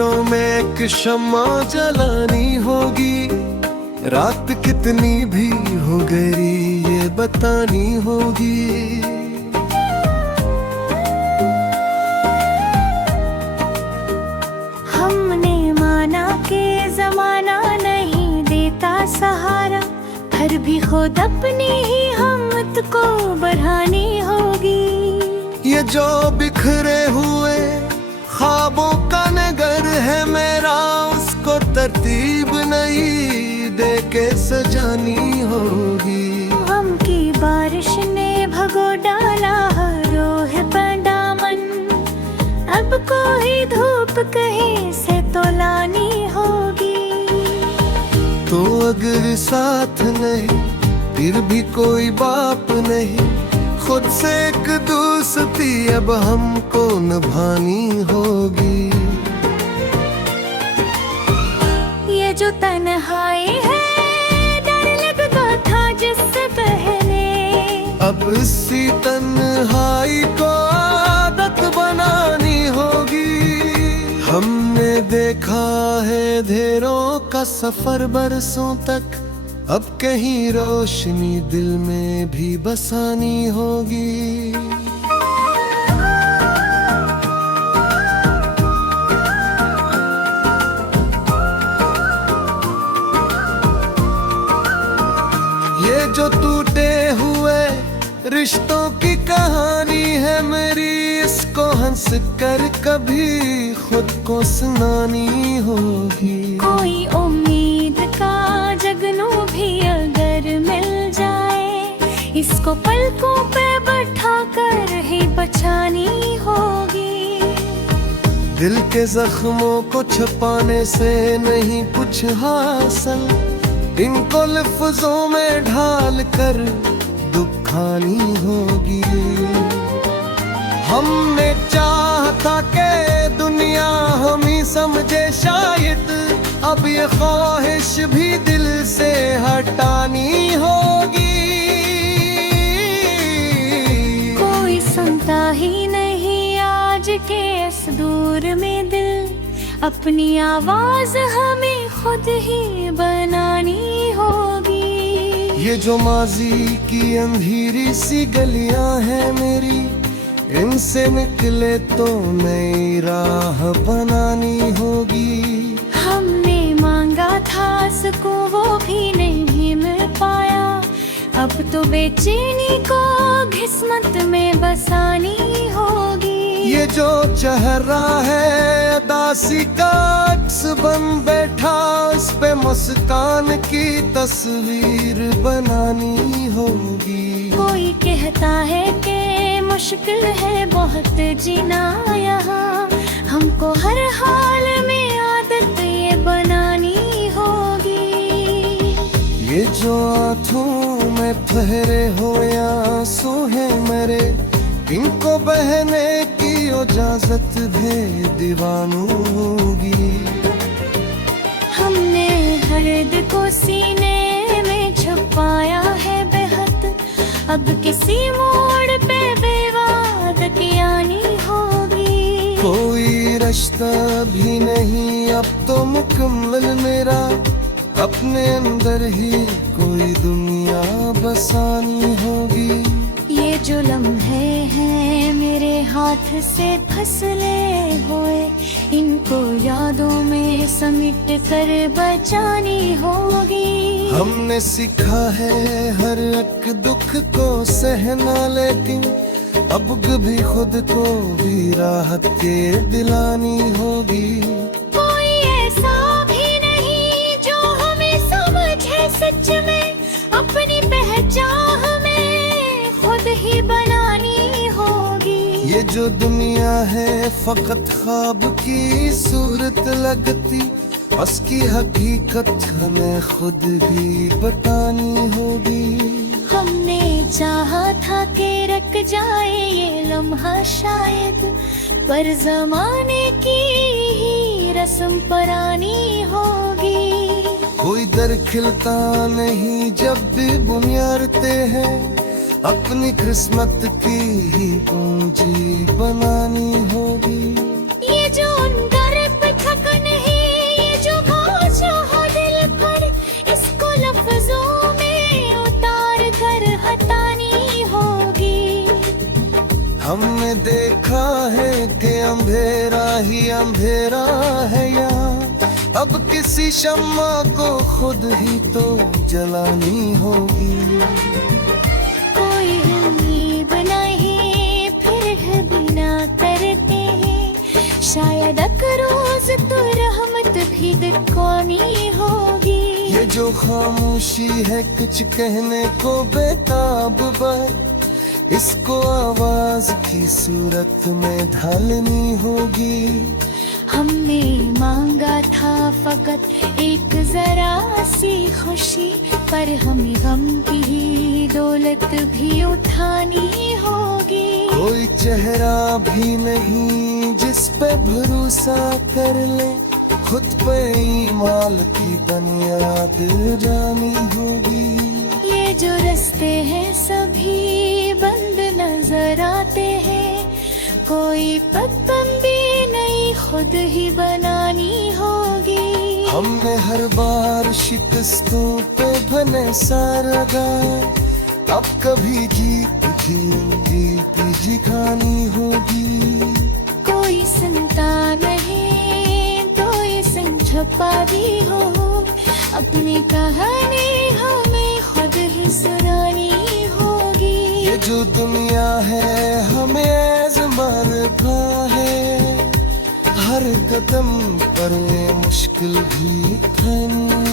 तस्वीरों में एक शम्मा जलानी होगी। रात कितनी भी हो गई ये बतानी होगी। हमने माना कि जमाना नहीं देता सहारा, फिर भी खुद अपनी ही हिम्मत को बढ़ानी होगी। ये जो बिखरे हुए ख्वाबों का नगर है मेरा, उसको तरतीब नहीं दे के सजानी होगी। गम की बारिश ने भगो डाला रोह पर दामन, अब कोई धूप कहीं से तो लानी होगी। तो अगर साथ नहीं फिर भी कोई बाप नहीं, खुद से एक दोस्ती अब हमको निभानी होगी। ये जो तन्हाई है डर लगता था जिससे पहले, अब इसी तन्हाई को आदत बनानी होगी। हमने देखा है अंधेरों का सफर बरसों तक, अब कहीं रोशनी दिल में भी बसानी होगी। ये जो टूटे हुए रिश्तों की कहानी है मेरी, इसको हंस कर कभी खुद को सुनानी होगी। कोई उम्मीद का जगनू भी अगर मिल जाए, इसको पलकों पे बैठा कर ही बचानी होगी। दिल के जख्मों को छुपाने से नहीं कुछ हासिल, इनको लफ्जों में ढाल कर दुखानी होगी। हमने चाहता कि दुनिया हम ही समझे शायद, अब ये ख्वाहिश भी दिल से हटानी होगी। कोई सुनता ही नहीं आज के इस दूर में दिल, अपनी आवाज हमें खुद ही बनानी होगी। ये जो माजी की अंधेरी सी गलियां हैं मेरी, इनसे निकले तो नई राह बनानी होगी। हमने मांगा था सुकून वो भी नहीं मिल पाया, अब तो बेचैनी को किस्मत में बसानी होगी। ये जो चेहरा है उदासी का अक्स बन बैठा, उस पे मुस्कान की तस्वीर बनानी होगी। कोई कहता है कि मुश्किल है बहुत जीना यहाँ, हमको हर हाल में आदत ये बनानी होगी। ये जो आँखों में ठहरे हो आंसू है मेरे, इनको बहने की इजाजत भी दीवानों होगी। हमने दर्द को सीने में छुपाया है बेहद, अब किसी मोड़ पे बेवादगी आनी होगी। कोई रिश्ता भी नहीं अब तो मुकम्मल मेरा, अपने अंदर ही कोई दुनिया बसानी होगी। ये जो लम्हे हैं मेरे हाथ से फसले हुए, इनको यादों में समेट कर बचानी होगी। हमने सीखा है हर एक दुख को सहना, लेकिन अब कभी खुद को भी राहत के दिलानी होगी। कोई ऐसा भी नहीं जो हमें समझे सच में, अपनी पहचान हमें खुद ही बनानी होगी। ये जो दुनिया है फकत ख्वाब की सूरत लगती, उसकी हकीकत हमें खुद ही बतानी होगी। हमने चाहा था कि रख जाए ये लम्हा शायद, पर जमाने की ही रस्म परानी होगी। कोई दर खिलता नहीं जब भी बुनियादते हैं, अपनी किस्मत की ही पूंजी बनानी होगी। ये जो उन दर पे ठकन हमने देखा है कि अंधेरा ही अंधेरा है यहाँ, अब किसी शम्मा को खुद ही तो जलानी होगी। कोई उम्मीद नहीं फिर बिना करते हैं, शायद एक रोज तो रहमत भी दिखानी होगी। ये जो खामोशी है कुछ कहने को बेताब बात, इसको आवाज की सूरत में ढालनी होगी। हमने मांगा था फकत एक जरा सी खुशी, पर हमें गम की ही दौलत भी उठानी होगी। कोई चेहरा भी नहीं जिस पे भरोसा कर ले, खुद पे ईमान की बुनियाद जानी होगी। ये जो रास्ते हैं सभी बंद नजर आते हैं, कोई पगबंदी नहीं खुद ही बनानी होगी। हमने हर बार शिकस्तों पे बने सारा गाए, अब कभी जीत भी खानी होगी। कोई सुनता नहीं तो ये सुन छुपा भी हो, अपनी कहानी हमें खुद ही सुनानी होगी। ये जो दुनिया है हमें आज़मा रखा है, हर कदम पर ये मुश्किल भी उठानी